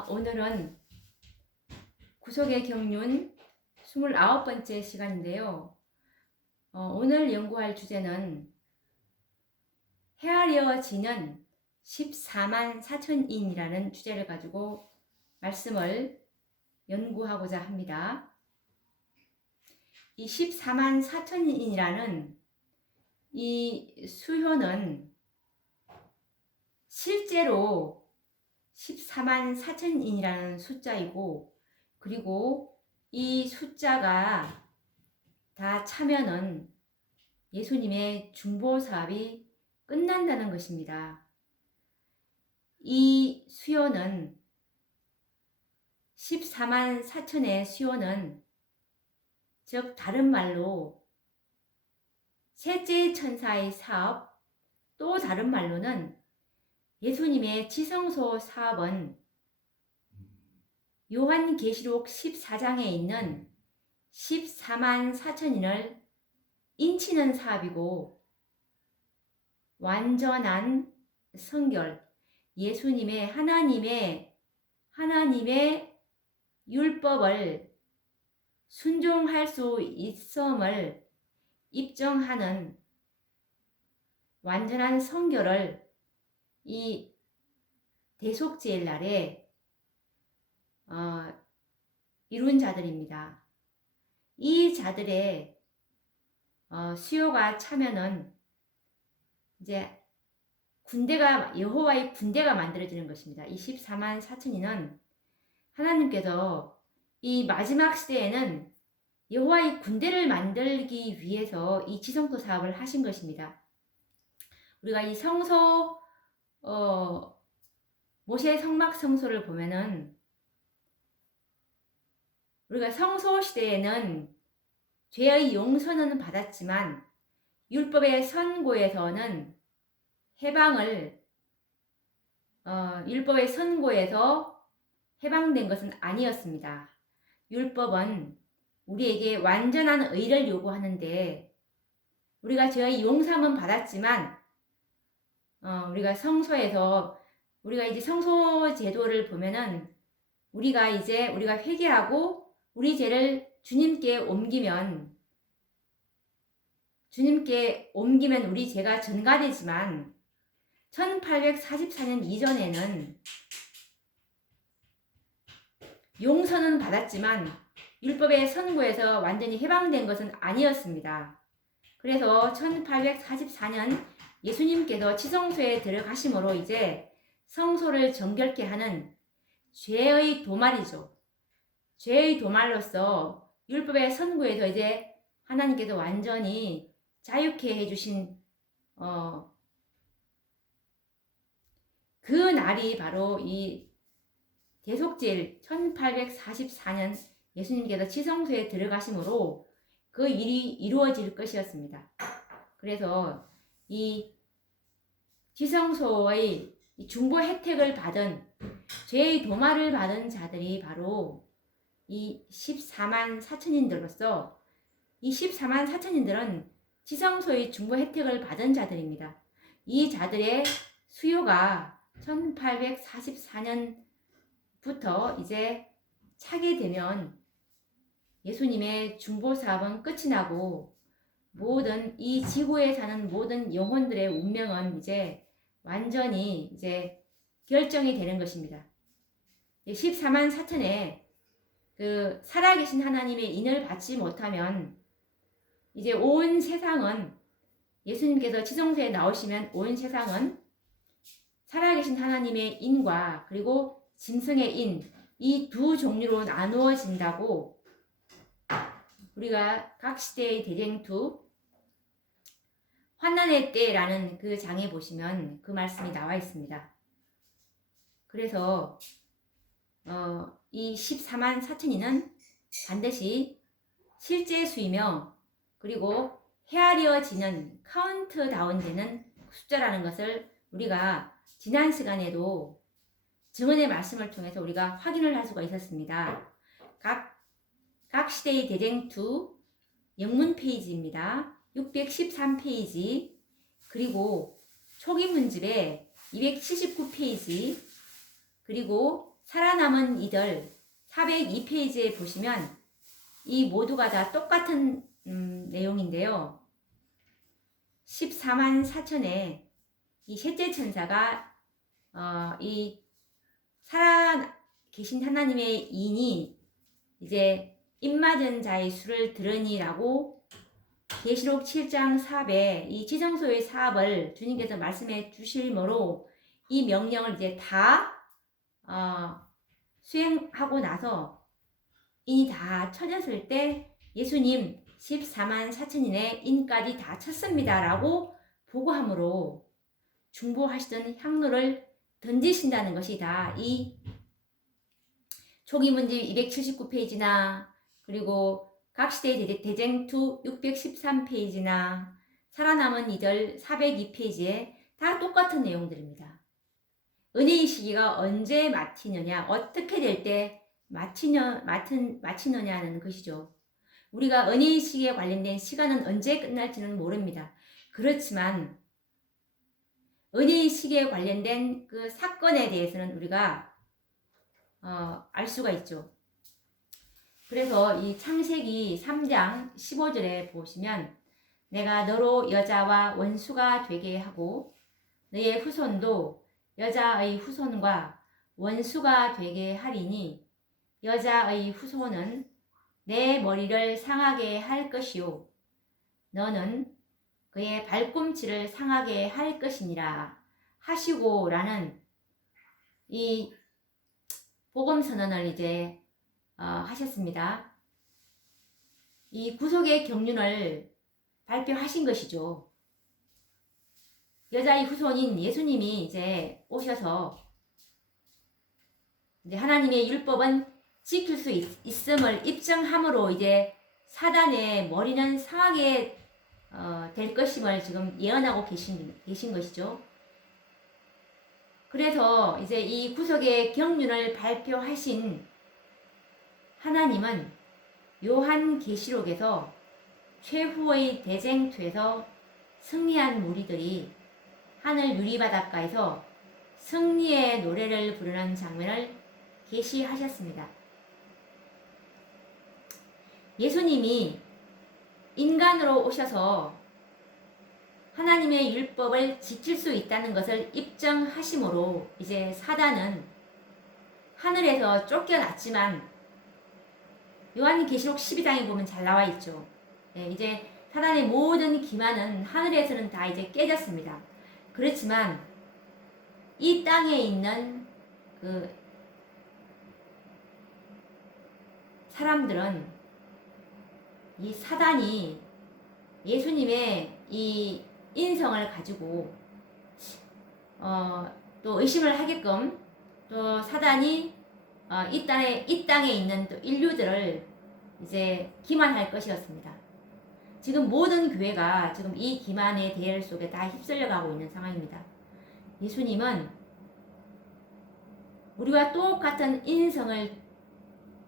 오늘은 구속의 경륜 29번째 시간인데요. 오늘 연구할 주제는 헤아려지는 14만 4천인이라는 주제를 가지고 말씀을 연구하고자 합니다. 이 14만 4천인이라는 이 수효는 실제로 14만 4천인이라는 숫자이고, 그리고 이 숫자가 다 차면은 예수님의 중보 사업이 끝난다는 것입니다. 이 수요는 14만 4천의 수요는 즉 다른 말로 셋째 천사의 사업, 또 다른 말로는 예수님의 지성소 사업은 요한계시록 14장에 있는 14만 4천인을 인치는 사업이고, 완전한 성결, 예수님의 하나님의 율법을 순종할 수 있음을 입증하는 완전한 성결을 이 대속죄일 날에 이룬 자들입니다. 이 자들의 수요가 차면은 이제 여호와의 군대가 만들어지는 것입니다. 이 14만 4천인은 하나님께서 이 마지막 시대에는 여호와의 군대를 만들기 위해서 이 지성소 사업을 하신 것입니다. 우리가 이 성소 모세 성막 성소를 보면은 우리가 성소 시대에는 죄의 용서는 받았지만 율법의 선고에서는 율법의 선고에서 해방된 것은 아니었습니다. 율법은 우리에게 완전한 의를 요구하는데, 우리가 죄의 용서는 받았지만 우리가 우리가 이제 성소 제도를 보면은 우리가 회개하고 우리 죄를 주님께 옮기면 우리 죄가 전가되지만 1844년 이전에는 용서는 받았지만 율법의 선고에서 완전히 해방된 것은 아니었습니다. 그래서 1844년 예수님께서 지성소에 들어가심으로 이제 성소를 정결케 하는 죄의 도말이죠. 죄의 도말로서 율법의 선고에서 이제 하나님께서 완전히 자유케 해주신 그 날이 바로 이 대속죄일 1844년 예수님께서 지성소에 들어가심으로 그 일이 이루어질 것이었습니다. 그래서 이 지성소의 중보 혜택을 받은, 죄의 도말을 받은 자들이 바로 이 14만 4천인들로서, 이 14만 4천인들은 지성소의 중보 혜택을 받은 자들입니다. 이 자들의 수요가 1844년부터 이제 차게 되면 예수님의 중보 사업은 끝이 나고, 모든 이 지구에 사는 모든 영혼들의 운명은 이제 완전히 이제 결정이 되는 것입니다. 14만 4천에 그 살아계신 하나님의 인을 받지 못하면 이제 온 세상은, 예수님께서 지성소에 나오시면 온 세상은 살아계신 하나님의 인과 그리고 짐승의 인, 이 두 종류로 나누어진다고 우리가 각 시대의 대쟁투 환난의 때라는 그 장에 보시면 그 말씀이 나와 있습니다. 그래서 이 14만 4천인은 반드시 실제 수이며, 그리고 헤아려지는, 카운트다운 되는 숫자라는 것을 우리가 지난 시간에도 증언의 말씀을 통해서 우리가 확인을 할 수가 있었습니다. 각 시대의 대쟁투 영문 페이지입니다. 613페이지, 그리고 초기 문집에 279페이지, 그리고 살아남은 이들 402페이지에 보시면 이 모두가 다 똑같은 내용인데요. 14만 4천에 이 셋째 천사가 이 살아 계신 하나님의 인이 이제 입맞은 자의 수를 들으니라고 계시록 7장 4배 이 지성소의 사업을 주님께서 말씀해 주실므로 이 명령을 이제 다 수행하고 나서 인이 다 쳐졌을 때 예수님 14만 4천인의 인까지 다 쳤습니다 라고 보고함으로 중보하시던 향로를 던지신다는 것이 다 이 초기 문제 279페이지나 그리고 각시대 대쟁투 613페이지나 살아남은 이들 402페이지에 다 똑같은 내용들입니다. 은혜의 시기가 언제 마치느냐, 어떻게 될 때 마치느냐는 것이죠. 우리가 은혜의 시기에 관련된 시간은 언제 끝날지는 모릅니다. 그렇지만 은혜의 시기에 관련된 그 사건에 대해서는 우리가 알 수가 있죠. 그래서 이 창세기 3장 15절에 보시면 내가 너로 여자와 원수가 되게 하고 너의 후손도 여자의 후손과 원수가 되게 하리니 여자의 후손은 내 머리를 상하게 할 것이요 너는 그의 발꿈치를 상하게 할 것이니라 하시고 라는 이 복음 선언을 이제 하셨습니다. 이 구속의 경륜을 발표하신 것이죠. 여자의 후손인 예수님이 이제 오셔서 이제 하나님의 율법은 지킬 수 있음을 입증함으로 이제 사단의 머리는 상하게 될 것임을 지금 예언하고 계신 것이죠. 그래서 이제 이 구속의 경륜을 발표하신 하나님은 요한계시록에서 최후의 대쟁투에서 승리한 무리들이 하늘 유리바닷가에서 승리의 노래를 부르는 장면을 계시하셨습니다. 예수님이 인간으로 오셔서 하나님의 율법을 지킬 수 있다는 것을 입증하심으로 이제 사단은 하늘에서 쫓겨났지만 요한계시록 12장에 보면 잘 나와 있죠. 네, 이제 사단의 모든 기만은 하늘에서는 다 이제 깨졌습니다. 그렇지만 이 땅에 있는 그 사람들은 이 사단이 예수님의 이 인성을 가지고 또 의심을 하게끔 또 사단이 이 땅에 있는 또 인류들을 이제 기만할 것이었습니다. 지금 모든 교회가 지금 이 기만의 대열 속에 다 휩쓸려가고 있는 상황입니다. 예수님은 우리와 똑같은 인성을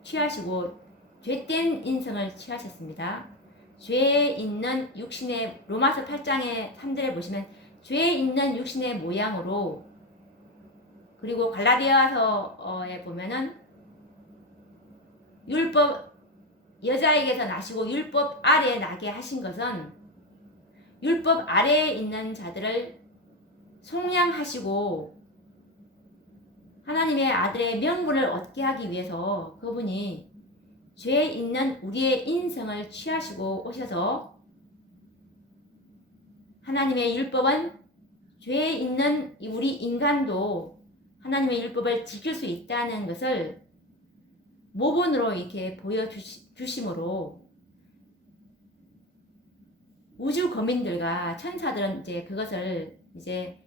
취하시고 죄된 인성을 취하셨습니다. 죄에 있는 육신의 로마서 8장의 3절에 보시면 죄에 있는 육신의 모양으로 그리고 갈라디아서에 보면은 율법 여자에게서 나시고 율법 아래에 나게 하신 것은 율법 아래에 있는 자들을 속량하시고 하나님의 아들의 명분을 얻게 하기 위해서 그분이 죄에 있는 우리의 인성을 취하시고 오셔서 하나님의 율법은 죄에 있는 우리 인간도 하나님의 율법을 지킬 수 있다는 것을 모본으로 이렇게 보여주심으로 우주 거민들과 천사들은 이제 그것을 이제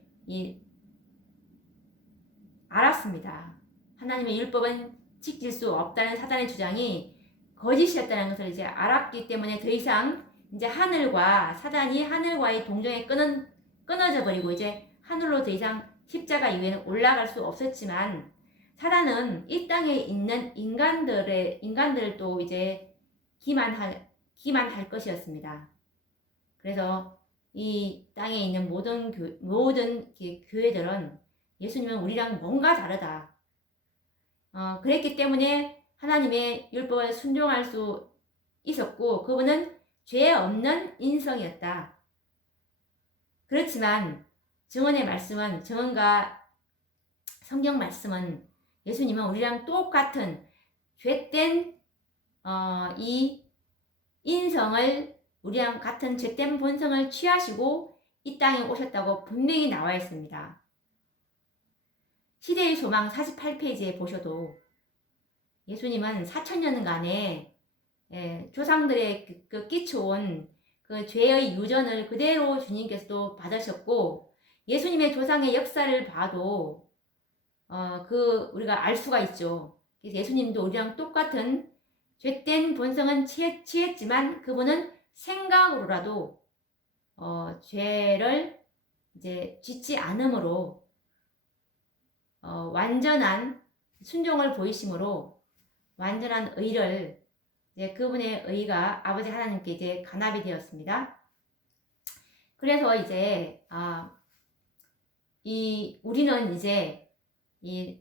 알았습니다. 하나님의 율법은 지킬 수 없다는 사단의 주장이 거짓이었다는 것을 이제 알았기 때문에 더 이상 이제 사단이 하늘과의 동정이 끊어져 버리고 이제 하늘로 더 이상 십자가 이후에는 올라갈 수 없었지만 사단은 이 땅에 있는 인간들을 또 이제 기만할 것이었습니다. 그래서 이 땅에 있는 모든 교회들은 예수님은 우리랑 뭔가 다르다. 그랬기 때문에 하나님의 율법을 순종할 수 있었고 그분은 죄 없는 인성이었다. 그렇지만 정언과 성경 말씀은 예수님은 우리랑 똑같은 죄된 이 인성을 우리랑 같은 죄된 본성을 취하시고 이 땅에 오셨다고 분명히 나와 있습니다. 시대의 소망 48페이지에 보셔도 예수님은 4000년간의 조상들의 끼쳐온 그 죄의 유전을 그대로 주님께서도 받으셨고 예수님의 조상의 역사를 봐도 우리가 알 수가 있죠. 그래서 예수님도 우리랑 똑같은 죄된 본성은 취했지만 그분은 생각으로라도 죄를 이제 짓지 않음으로 완전한 순종을 보이심으로 완전한 의를 이제 그분의 의가 아버지 하나님께 이제 간합이 되었습니다. 그래서 이제 우리는 이제 이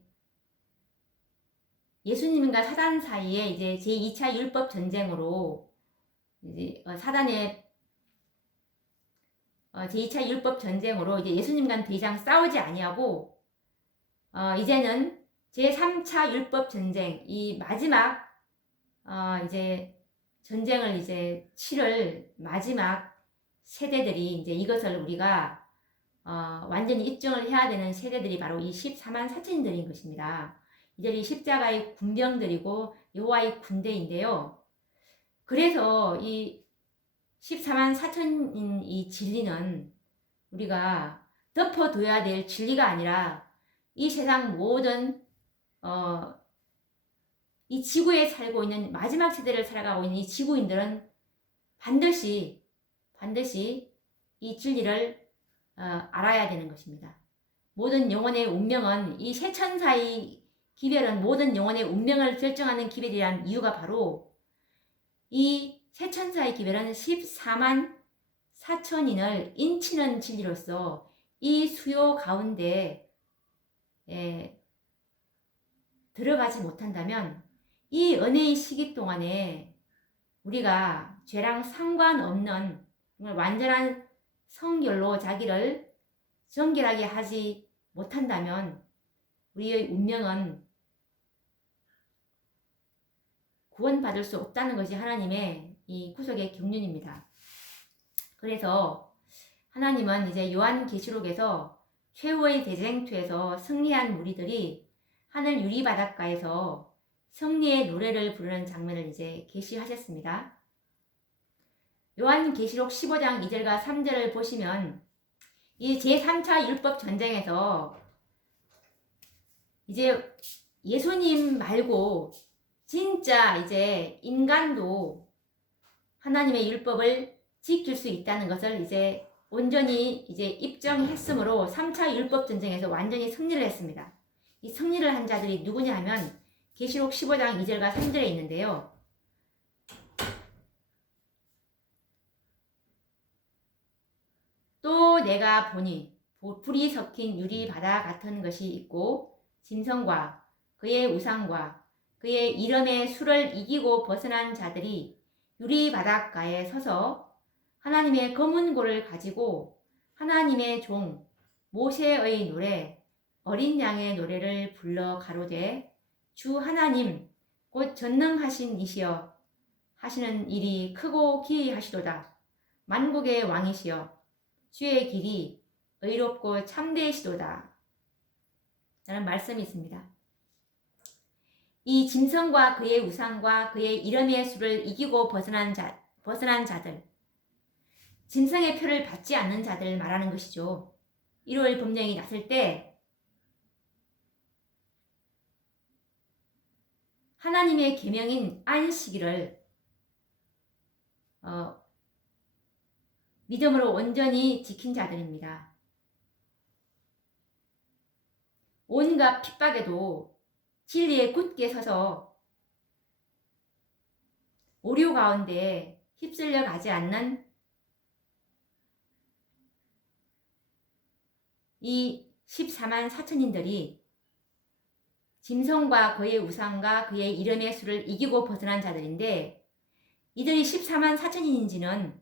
예수님과 사단 사이에 이제 제2차 율법 전쟁으로 이제 제2차 율법 전쟁으로 이제 예수님과는 더 이상 싸우지 아니하고 이제는 제3차 율법 전쟁 이 마지막 이제 전쟁을 이제 치를 마지막 세대들이 이제 이것을 우리가 완전히 입증을 해야 되는 세대들이 바로 이 14만 4천인들인 것입니다. 이들이 십자가의 군병들이고 여호와의 군대인데요. 그래서 이 14만 4천인 이 진리는 우리가 덮어둬야 될 진리가 아니라 이 세상 모든 이 지구에 살고 있는 마지막 세대를 살아가고 있는 이 지구인들은 반드시 이 진리를 알아야 되는 것입니다. 모든 영혼의 운명은 이 세천사의 기별은 모든 영혼의 운명을 결정하는 기별이란 이유가 바로 이 세천사의 기별은 14만 4천인을 인치는 진리로서 이 수요 가운데 들어가지 못한다면 이 은혜의 시기 동안에 우리가 죄랑 상관없는 정말 완전한 성결로 자기를 정결하게 하지 못한다면 우리의 운명은 구원받을 수 없다는 것이 하나님의 이 구속의 경륜입니다. 그래서 하나님은 이제 요한계시록에서 최후의 대쟁투에서 승리한 무리들이 하늘 유리바닷가에서 승리의 노래를 부르는 장면을 이제 계시하셨습니다. 요한계시록 15장 2절과 3절을 보시면 이 제3차 율법 전쟁에서 이제 예수님 말고 진짜 이제 인간도 하나님의 율법을 지킬 수 있다는 것을 이제 온전히 이제 입증했으므로 3차 율법 전쟁에서 완전히 승리를 했습니다. 이 승리를 한 자들이 누구냐 하면 계시록 15장 2절과 3절에 있는데요. 또 내가 보니 불이 섞인 유리바다 같은 것이 있고 짐승과 그의 우상과 그의 이름의 수를 이기고 벗어난 자들이 유리바닷가에 서서 하나님의 검은 고를 가지고 하나님의 종 모세의 노래 어린 양의 노래를 불러 가로되 주 하나님 곧 전능하신 이시여 하시는 일이 크고 기이하시도다. 만국의 왕이시여 주의 길이 의롭고 참되시도다. 라는 말씀이 있습니다. 이 짐승과 그의 우상과 그의 이름의 수를 이기고 벗어난 자들, 짐승의 표를 받지 않는 자들 말하는 것이죠. 1월 법령이 났을 때 하나님의 계명인 안식일을 믿음으로 온전히 지킨 자들입니다. 온갖 핍박에도 진리에 굳게 서서 오류 가운데 휩쓸려 가지 않는 이 14만 4천인들이 짐승과 그의 우상과 그의 이름의 수를 이기고 벗어난 자들인데 이들이 14만 4천인지는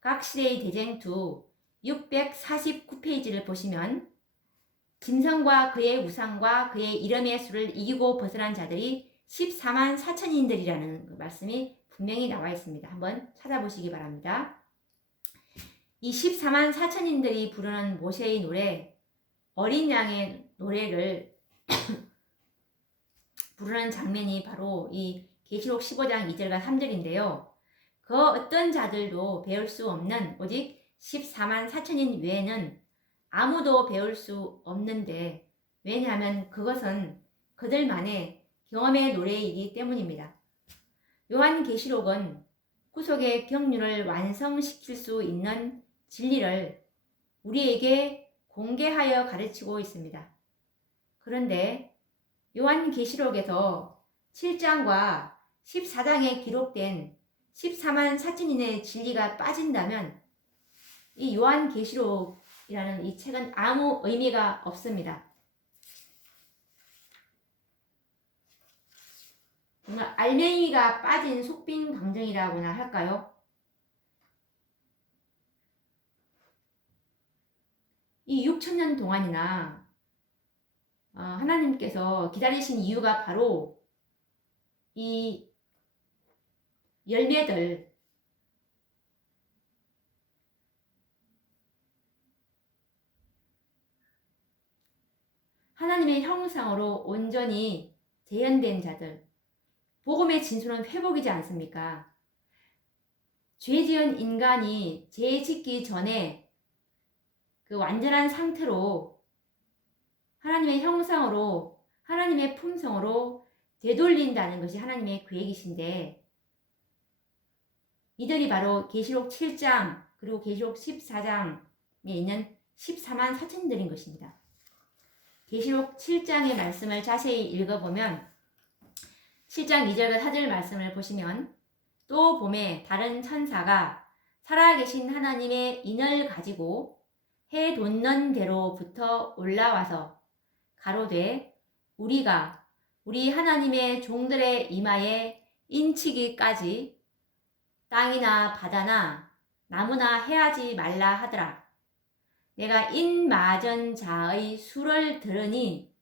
각 시대의 대쟁투 649페이지를 보시면 짐승과 그의 우상과 그의 이름의 수를 이기고 벗어난 자들이 14만 4천인들이라는 말씀이 분명히 나와 있습니다. 한번 찾아보시기 바랍니다. 이 14만 4천인들이 부르는 모세의 노래, 어린 양의 노래를 부르는 장면이 바로 이 계시록 15장 2절과 3절인데요. 그 어떤 자들도 배울 수 없는 오직 14만 4천인 외에는 아무도 배울 수 없는데, 왜냐하면 그것은 그들만의 경험의 노래이기 때문입니다. 요한계시록은 구속의 경륜을 완성시킬 수 있는 진리를 우리에게 공개하여 가르치고 있습니다. 그런데 요한계시록에서 7장과 14장에 기록된 14만 4천인의 진리가 빠진다면 이 요한계시록이라는 이 책은 아무 의미가 없습니다. 정말 알맹이가 빠진 속빈 강정이라고나 할까요? 이 6천년 동안이나 하나님께서 기다리신 이유가 바로 이 열매들, 하나님의 형상으로 온전히 재현된 자들, 복음의 진수는 회복이지 않습니까? 죄 지은 인간이 죄 짓기 전에 그 완전한 상태로 하나님의 형상으로, 하나님의 품성으로 되돌린다는 것이 하나님의 계획이신데, 이들이 바로 계시록 7장 그리고 계시록 14장에 있는 14만 4천들인 것입니다. 계시록 7장의 말씀을 자세히 읽어보면 7장 2절과 4절 말씀을 보시면, 또 봄에 다른 천사가 살아계신 하나님의 인을 가지고 해 돋는 대로부터 올라와서 가로되 우리가 우리 하나님의 종들의 이마에 인치기까지 땅이나 바다나 나무나 해하지 말라 하더라. 내가 인마전 자의 수를 들으니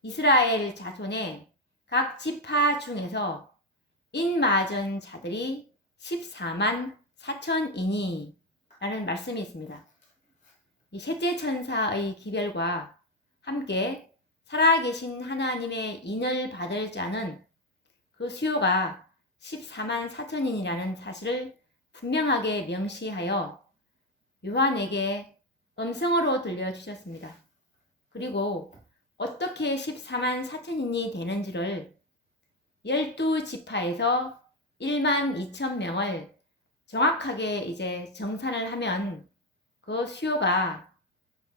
이스라엘 자손의 각 지파 중에서 인마전 자들이 14만 4천이니 라는 말씀이 있습니다. 이 셋째 천사의 기별과 함께 살아계신 하나님의 인을 받을 자는 그 수요가 14만 4천인이라는 사실을 분명하게 명시하여 요한에게 음성으로 들려주셨습니다. 그리고 어떻게 14만 4천인이 되는지를 12지파에서 1만 2천 명을 정확하게 이제 정산을 하면 그 수요가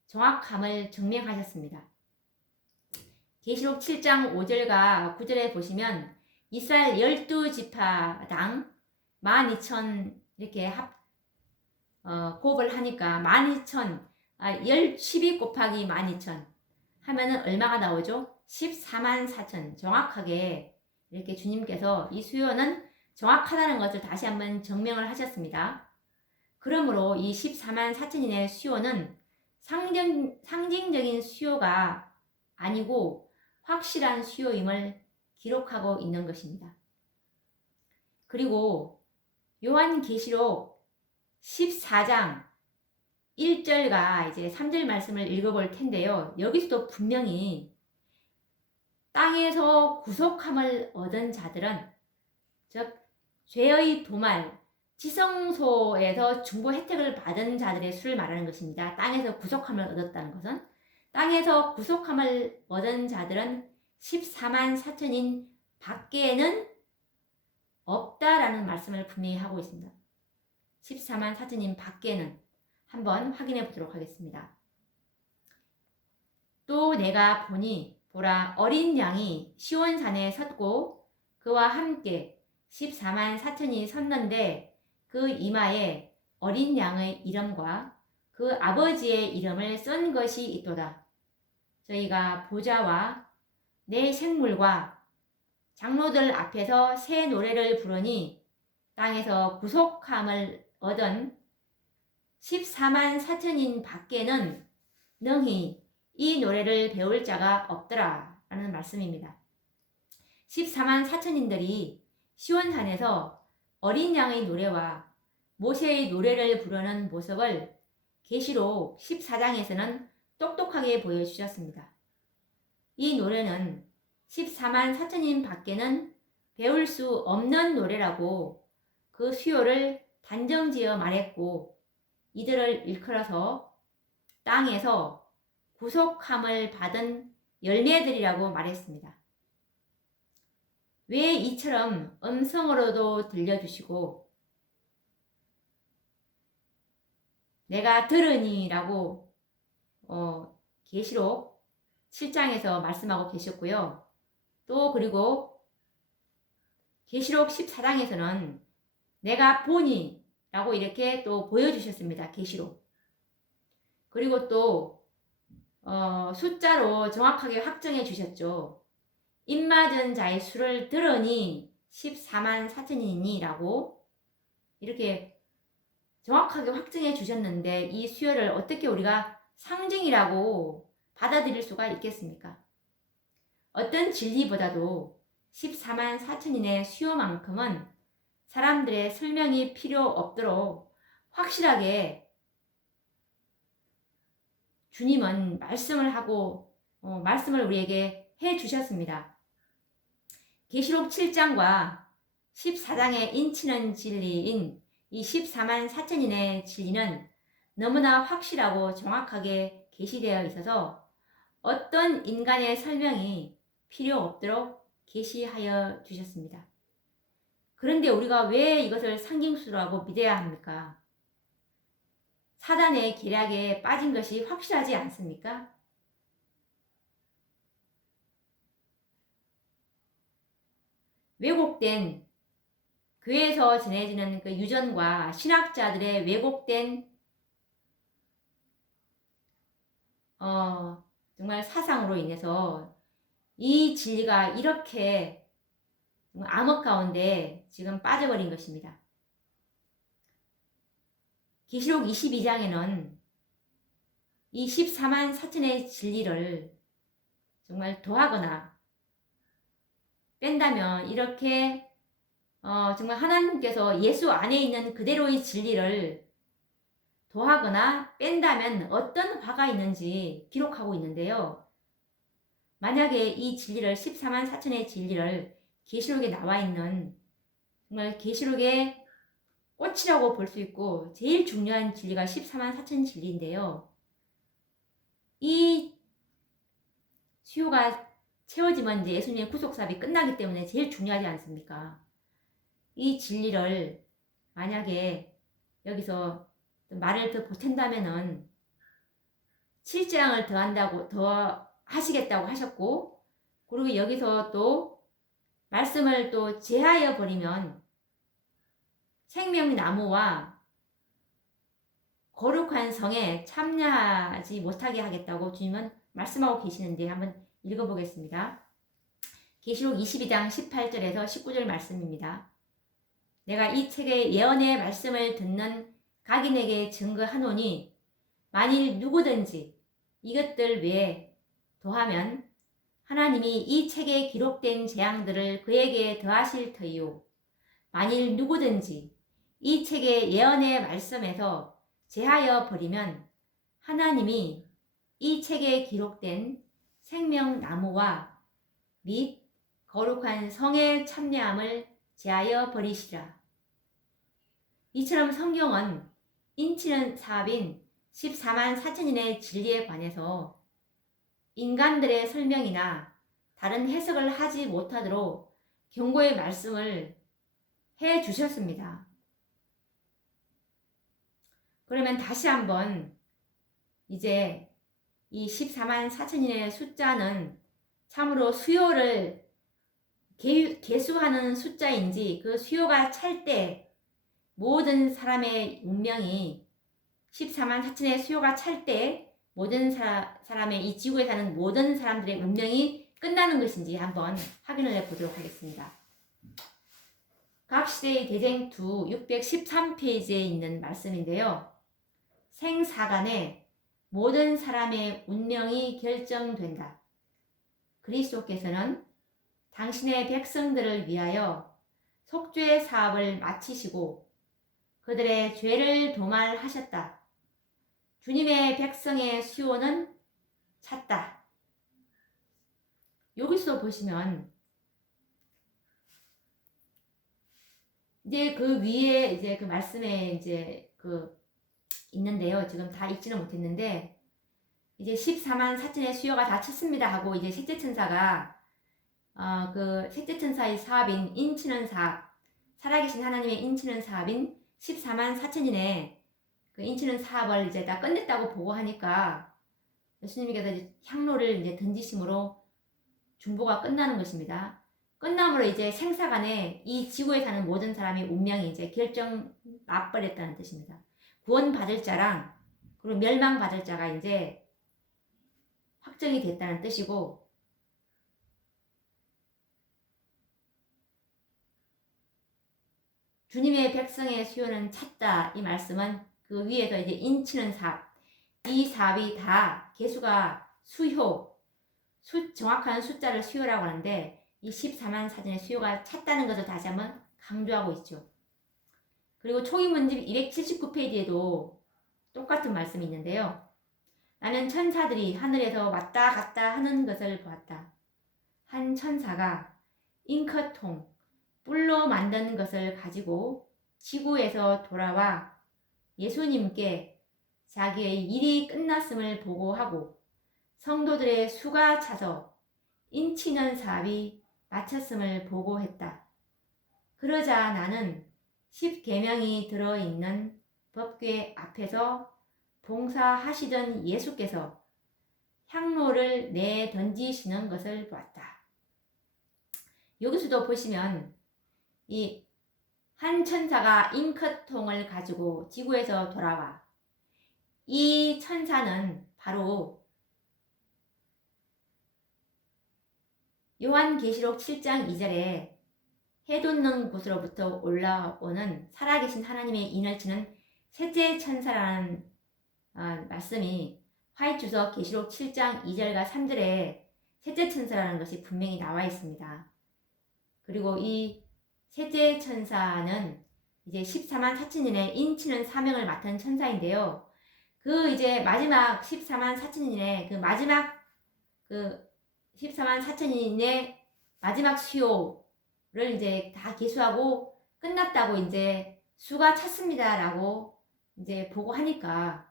정확함을 증명하셨습니다. 계시록 7장 5절과 9절에 보시면 이스라엘 12지파당 12,000 이렇게 곱을 하니까 12,000, 12 곱하기 12,000 하면은 얼마가 나오죠? 14만 4천. 정확하게 이렇게 주님께서 이 수요는 정확하다는 것을 다시 한번 증명을 하셨습니다. 그러므로 이 14만 4천인의 수요는 상징적인 수요가 아니고 확실한 수요임을 기록하고 있는 것입니다. 그리고 요한계시록 14장 1절과 이제 3절 말씀을 읽어볼 텐데요. 여기서도 분명히 땅에서 구속함을 얻은 자들은, 즉 죄의 도말, 지성소에서 중보 혜택을 받은 자들의 수를 말하는 것입니다. 땅에서 구속함을 얻었다는 것은 땅에서 구속함을 얻은 자들은 14만 4천인 밖에는 없다라는 말씀을 분명히 하고 있습니다. 14만 4천인 밖에는 한번 확인해 보도록 하겠습니다. 또 내가 보니 보라 어린 양이 시온산에 섰고 그와 함께 14만 4천이 섰는데 그 이마에 어린 양의 이름과 그 아버지의 이름을 쓴 것이 있도다. 저희가 보좌와 내 생물과 장로들 앞에서 새 노래를 부르니 땅에서 구속함을 얻은 14만 4천인 밖에는 능히 이 노래를 배울 자가 없더라 라는 말씀입니다. 14만 4천인들이 시온산에서 어린 양의 노래와 모세의 노래를 부르는 모습을 계시록 14장에서는 똑똑하게 보여주셨습니다. 이 노래는 14만 4천인 밖에는 배울 수 없는 노래라고 그 수요를 단정지어 말했고, 이들을 일컬어서 땅에서 구속함을 받은 열매들이라고 말했습니다. 왜 이처럼 음성으로도 들려주시고 내가 들으니 라고 계시록 7장에서 말씀하고 계셨고요. 또 그리고 계시록 14장에서는 내가 보니 라고 이렇게 또 보여주셨습니다. 계시록. 그리고 또 숫자로 정확하게 확정해 주셨죠. 입맞은 자의 수를 들으니 14만 4천이니 라고 이렇게 정확하게 확정해 주셨는데, 이 수요를 어떻게 우리가 상징이라고 받아들일 수가 있겠습니까? 어떤 진리보다도 14만 4천인의 수요만큼은 사람들의 설명이 필요 없도록 확실하게 주님은 말씀을 하고 말씀을 우리에게 해 주셨습니다. 계시록 7장과 14장에 인치는 진리인 이 14만 4천인의 진리는 너무나 확실하고 정확하게 계시되어 있어서 어떤 인간의 설명이 필요 없도록 계시하여 주셨습니다. 그런데 우리가 왜 이것을 상징수라고 믿어야 합니까? 사단의 계략에 빠진 것이 확실하지 않습니까? 왜곡된 교회에서 전해지는 그 유전과 신학자들의 왜곡된 정말 사상으로 인해서 이 진리가 이렇게 암흑 가운데 지금 빠져버린 것입니다. 계시록 22장에는 이 14만 4천의 진리를 정말 더하거나 뺀다면, 이렇게 정말 하나님께서 예수 안에 있는 그대로의 진리를 더하거나 뺀다면 어떤 화가 있는지 기록하고 있는데요. 만약에 이 진리를 14만 4천의 진리를 계시록에 나와 있는 정말 계시록의 꽃이라고 볼 수 있고 제일 중요한 진리가 14만 4천 진리인데요. 이 수요가 채워지면 이제 예수님의 구속사업이 끝나기 때문에 제일 중요하지 않습니까? 이 진리를 만약에 여기서 말을 더 보탠다면은 7장을 더 하시겠다고 하셨고, 그리고 여기서 또 말씀을 또 제하여 버리면 생명나무와 거룩한 성에 참여하지 못하게 하겠다고 주님은 말씀하고 계시는데 한번 읽어보겠습니다. 계시록 22장 18절에서 19절 말씀입니다. 내가 이 책의 예언의 말씀을 듣는 각인에게 증거하노니 만일 누구든지 이것들 외에 더하면 하나님이 이 책에 기록된 재앙들을 그에게 더하실 터이요, 만일 누구든지 이 책의 예언의 말씀에서 제하여 버리면 하나님이 이 책에 기록된 생명나무와 및 거룩한 성의 참여함을 제하여 버리시라. 이처럼 성경은 인치는 사업인 14만 4천인의 진리에 관해서 인간들의 설명이나 다른 해석을 하지 못하도록 경고의 말씀을 해 주셨습니다. 그러면 다시 한번 이제 이 14만 4천인의 숫자는 참으로 수요를 계수하는 숫자인지, 그 수요가 찰 때 모든 사람의 운명이 14만 4천의 수요가 찰 때 모든 사람의 이 지구에 사는 모든 사람들의 운명이 끝나는 것인지 한번 확인을 해 보도록 하겠습니다. 각 시대의 대쟁투 613페이지에 있는 말씀인데요. 생사간에 모든 사람의 운명이 결정된다. 그리스도께서는 당신의 백성들을 위하여 속죄 사업을 마치시고 그들의 죄를 도말하셨다. 주님의 백성의 수요는 찼다. 여기서 보시면 이제 그 위에 이제 그 말씀에 이제 그 있는데요. 지금 다 읽지는 못했는데 이제 14만 4천의 수요가 다 찼습니다 하고 이제 셋째 천사가 그 셋째 천사의 사업인 인치는 사업, 살아계신 하나님의 인치는 사업인 14만 4천인의 그 인치는 사업을 이제 다 끝냈다고 보고하니까 예수님께서 이제 향로를 이제 던지심으로 중보가 끝나는 것입니다. 끝남으로 이제 생사간에 이 지구에 사는 모든 사람의 운명이 이제 결정 나버렸다는 뜻입니다. 구원받을 자랑 그리고 멸망받을 자가 이제 확정이 됐다는 뜻이고 주님의 백성의 수요는 찼다. 이 말씀은 그 위에서 이제 인치는 사업, 이 사업이 다 개수가 수효, 정확한 숫자를 수요라고 하는데 이 14만 사전의 수요가 찼다는 것을 다시 한번 강조하고 있죠. 그리고 초기문집 279페이지에도 똑같은 말씀이 있는데요. 나는 천사들이 하늘에서 왔다 갔다 하는 것을 보았다. 한 천사가 잉크통, 뿔로 만든 것을 가지고 지구에서 돌아와 예수님께 자기의 일이 끝났음을 보고하고 성도들의 수가 차서 인치는 사업이 마쳤음을 보고했다. 그러자 나는 10계명이 들어있는 법궤 앞에서 봉사하시던 예수께서 향로를 내던지시는 것을 보았다. 여기서도 보시면 이 한 천사가 잉크통을 가지고 지구에서 돌아와 이 천사는 바로 요한계시록 7장 2절에 해 돋는 곳으로부터 올라오는 살아계신 하나님의 인을 치는 셋째 천사라는 말씀이 화이트주석 계시록 7장 2절과 3절에 셋째 천사라는 것이 분명히 나와 있습니다. 그리고 이 셋째 천사는 이제 14만 4천인의 인치는 사명을 맡은 천사인데요. 그 이제 마지막 14만 4천인의 그 마지막 그 14만 4천인의 마지막 수요를 이제 다 계수하고 끝났다고 이제 수가 찼습니다라고 이제 보고 하니까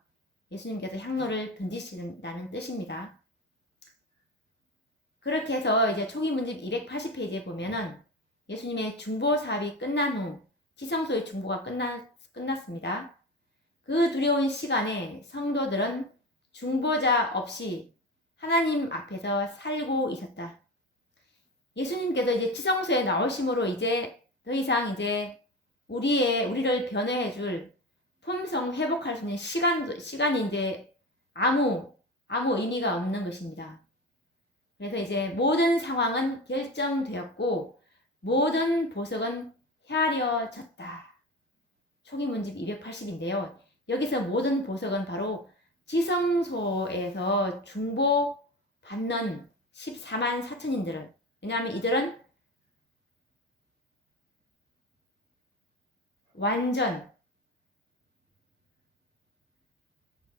예수님께서 향로를 던지신다는 뜻입니다. 그렇게 해서 이제 초기 문집 280페이지에 보면은 예수님의 중보 사업이 끝난 후 지성소의 중보가 끝났습니다. 그 두려운 시간에 성도들은 중보자 없이 하나님 앞에서 살고 있었다. 예수님께서 이제 지성소에 나오심으로 이제 더 이상 이제 우리를 변화해줄 품성 회복할 수 있는 시간이 이제 아무 의미가 없는 것입니다. 그래서 이제 모든 상황은 결정되었고 모든 보석은 헤아려졌다. 초기 문집 280인데요. 여기서 모든 보석은 바로 지성소에서 중보받는 14만 4천인들을, 왜냐하면 이들은 완전,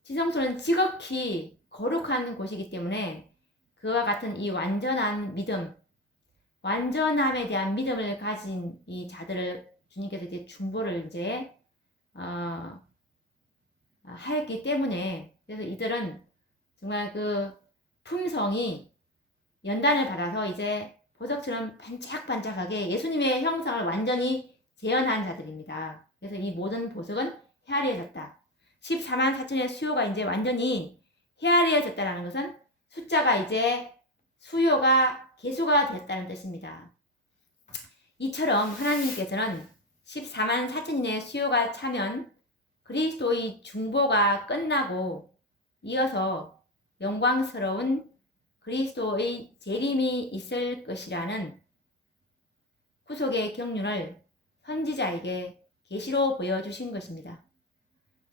지성소는 지극히 거룩한 곳이기 때문에 그와 같은 이 완전한 믿음, 완전함에 대한 믿음을 가진 이 자들을 주님께서 이제 중보를 이제 하였기 때문에, 그래서 이들은 정말 그 품성이 연단을 받아서 이제 보석처럼 반짝반짝하게 예수님의 형상을 완전히 재현한 자들입니다. 그래서 이 모든 보석은 헤아려졌다. 14만 4천의 수요가 이제 완전히 헤아려졌다는 것은 숫자가 이제 수요가 개수가 됐다는 뜻입니다. 이처럼 하나님께서는 14만 4천인의 수요가 차면 그리스도의 중보가 끝나고 이어서 영광스러운 그리스도의 재림이 있을 것이라는 구속의 경륜을 선지자에게 계시로 보여주신 것입니다.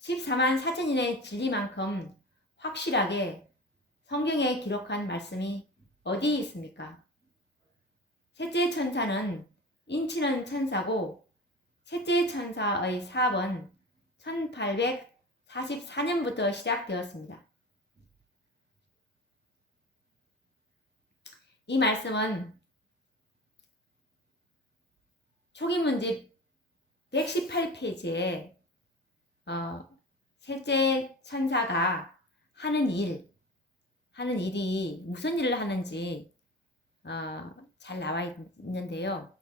14만 4천인의 진리만큼 확실하게 성경에 기록한 말씀이 어디 있습니까? 셋째 천사는 인치는 천사고 셋째 천사의 사업은 1844년부터 시작되었습니다. 이 말씀은 초기문집 118페이지에 셋째 천사가 하는 일이 무슨 일을 하는지 잘 나와 있는데요.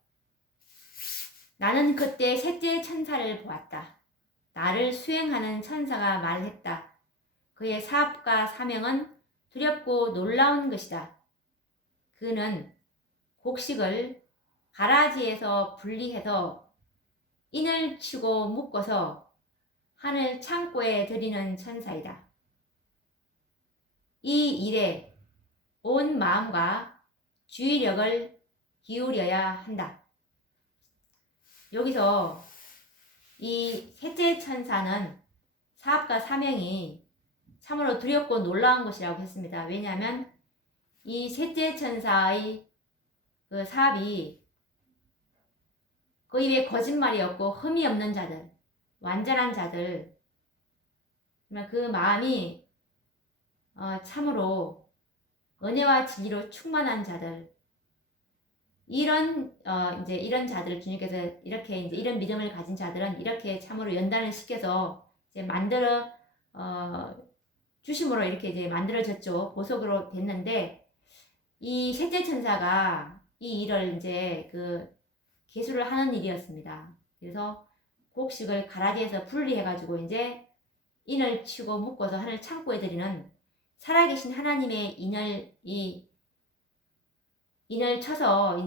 나는 그때 셋째 천사를 보았다. 나를 수행하는 천사가 말했다. 그의 사업과 사명은 두렵고 놀라운 것이다. 그는 곡식을 가라지에서 분리해서 인을 치고 묶어서 하늘 창고에 들이는 천사이다. 이 일에 온 마음과 주의력을 기울여야 한다. 여기서 이 셋째 천사는 사업과 사명이 참으로 두렵고 놀라운 것이라고 했습니다. 왜냐하면 이 셋째 천사의 그 사업이 그 입에 거짓말이 없고 흠이 없는 자들, 완전한 자들, 그 마음이 참으로 은혜와 진리로 충만한 자들, 이런 자들 주님께서 이렇게 이런 믿음을 가진 자들은 이렇게 참으로 연단을 시켜서 만들어 주심으로 이렇게 만들어졌죠. 보석으로 됐는데 이 셋째 천사가 이 일을 계수를 하는 일이었습니다. 그래서 곡식을 가라지에서 분리해가지고 인을 치고 묶어서 하늘 창고에 들이는 살아계신 하나님의 인을 쳐서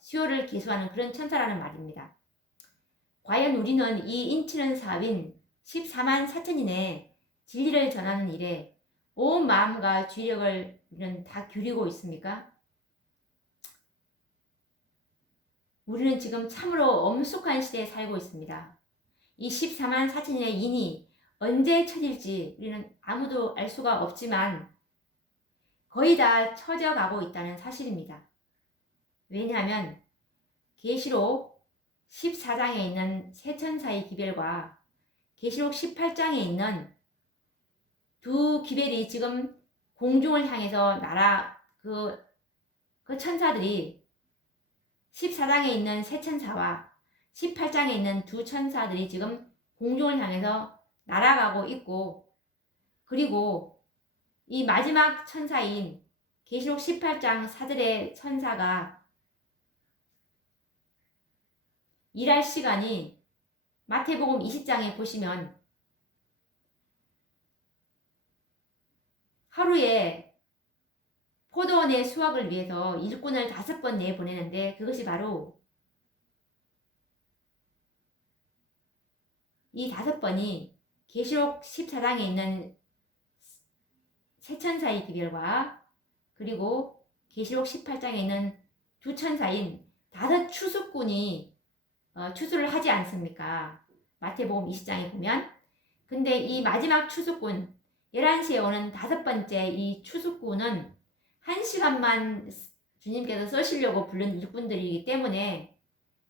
수요를 계수하는 그런 천사라는 말입니다. 과연 우리는 이 인치는 사업인 14만 4천인의 진리를 전하는 일에 온 마음과 주의력을 우리는 다 기울이고 있습니까? 우리는 지금 참으로 엄숙한 시대에 살고 있습니다. 이 14만 4천인의 인이 언제 쳐질지 우리는 아무도 알 수가 없지만 거의 다 쳐져가고 있다는 사실입니다. 왜냐하면 계시록 14장에 있는 세 천사의 기별과 계시록 18장에 있는 두 기별이 지금 공중을 향해서 그 천사들이 14장에 있는 세 천사와 18장에 있는 두 천사들이 지금 공중을 향해서 날아가고 있고, 그리고 이 마지막 천사인 계시록 18장 사절의 천사가 일할 시간이 마태복음 20장에 보시면 하루에 포도원의 수확을 위해서 일꾼을 5번 내보내는데 그것이 바로 이 5번이 계시록 14장에 있는 세 천사의 기별과 그리고 계시록 18장에 있는 두 천사인 5 추수꾼이 추수를 하지 않습니까? 마태복음 20장에 보면. 근데 이 마지막 추수꾼 11시에 오는 5번째 이 추수꾼은 1시간만 주님께서 쓰시려고 부른 일꾼들이기 때문에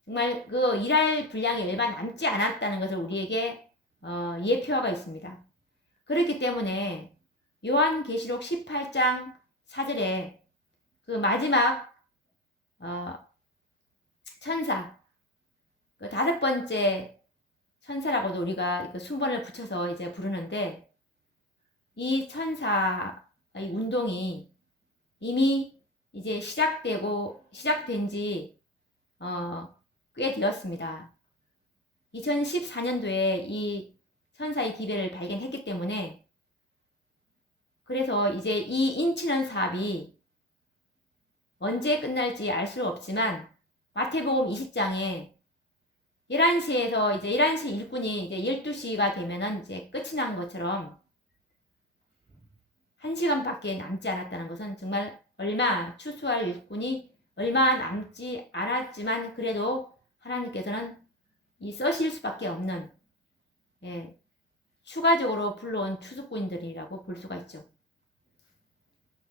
정말 그 일할 분량이 얼마 남지 않았다는 것을 우리에게 예표화가 있습니다. 그렇기 때문에 요한계시록 18장 4절에 그 마지막 천사, 그 5번째 천사라고도 우리가 그 순번을 붙여서 부르는데, 이 천사의 운동이 이미 시작된 지 꽤 되었습니다. 2014년도에 이 천사의 기별을 발견했기 때문에, 그래서 이 인치는 사업이 언제 끝날지 알 수 없지만 마태복음 20장에 11시에서 11시 일꾼이 12시가 되면은 끝이 난 것처럼 1시간밖에 남지 않았다는 것은 정말 얼마 추수할 일꾼이 얼마 남지 않았지만 그래도 하나님께서는 이 써실 수밖에 없는 예, 추가적으로 불러온 추수꾼들이라고 볼 수가 있죠.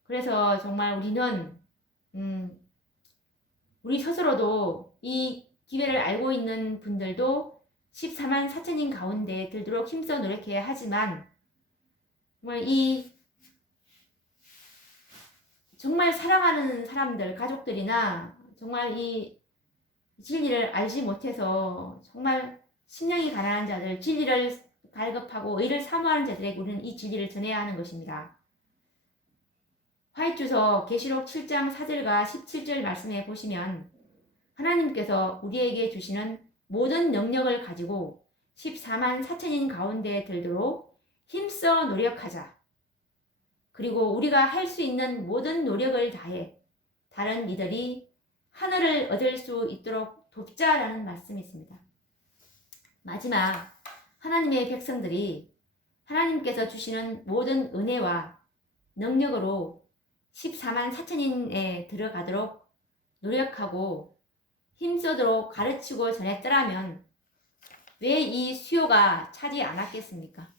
그래서 정말 우리는 우리 스스로도 이 기회를 알고 있는 분들도 14만 4천인 가운데 들도록 힘써 노력해야 하지만 정말 사랑하는 사람들, 가족들이나 정말 이 진리를 알지 못해서 정말 심령이 가난한 자들, 진리를 갈급하고 의를 사모하는 자들에게 우리는 이 진리를 전해야 하는 것입니다. 화이트서 계시록 7장 4절과 17절 말씀에 보시면 하나님께서 우리에게 주시는 모든 능력을 가지고 14만 4천인 가운데 들도록 힘써 노력하자. 그리고 우리가 할 수 있는 모든 노력을 다해 다른 이들이 하늘을 얻을 수 있도록 돕자라는 말씀이 있습니다. 마지막 하나님의 백성들이 하나님께서 주시는 모든 은혜와 능력으로 14만 4천인에 들어가도록 노력하고 힘쓰도록 가르치고 전했더라면 왜 이 수요가 차지 않았겠습니까?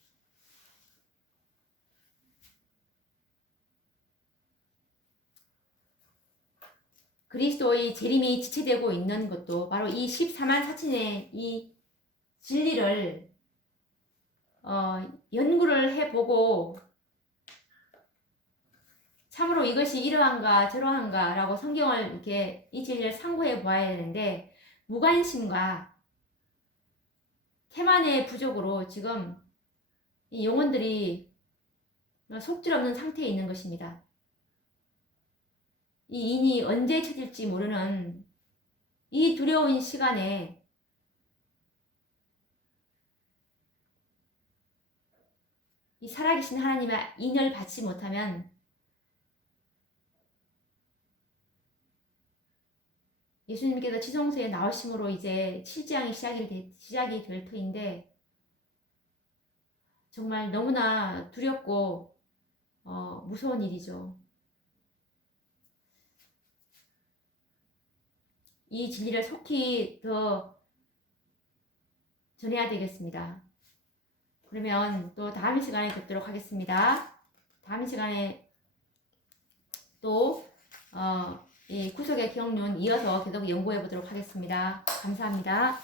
그리스도의 재림이 지체되고 있는 것도 바로 이 14만 4천의 이 진리를 연구를 해보고 참으로 이것이 이러한가 저러한가 라고 성경을 이렇게 이 진리를 상고해 보아야 되는데 무관심과 태만의 부족으로 지금 이 영혼들이 속질없는 상태에 있는 것입니다. 이 인이 언제 찾을지 모르는 이 두려운 시간에 이 살아계신 하나님의 인을 받지 못하면 예수님께서 지성소에 나오심으로 이제 7장이 시작이 될 터인데 정말 너무나 두렵고 무서운 일이죠. 이 진리를 속히 더 전해야 되겠습니다. 그러면 또 다음 시간에 뵙도록 하겠습니다. 다음 시간에 또 이 구속의 경륜 이어서 계속 연구해 보도록 하겠습니다. 감사합니다.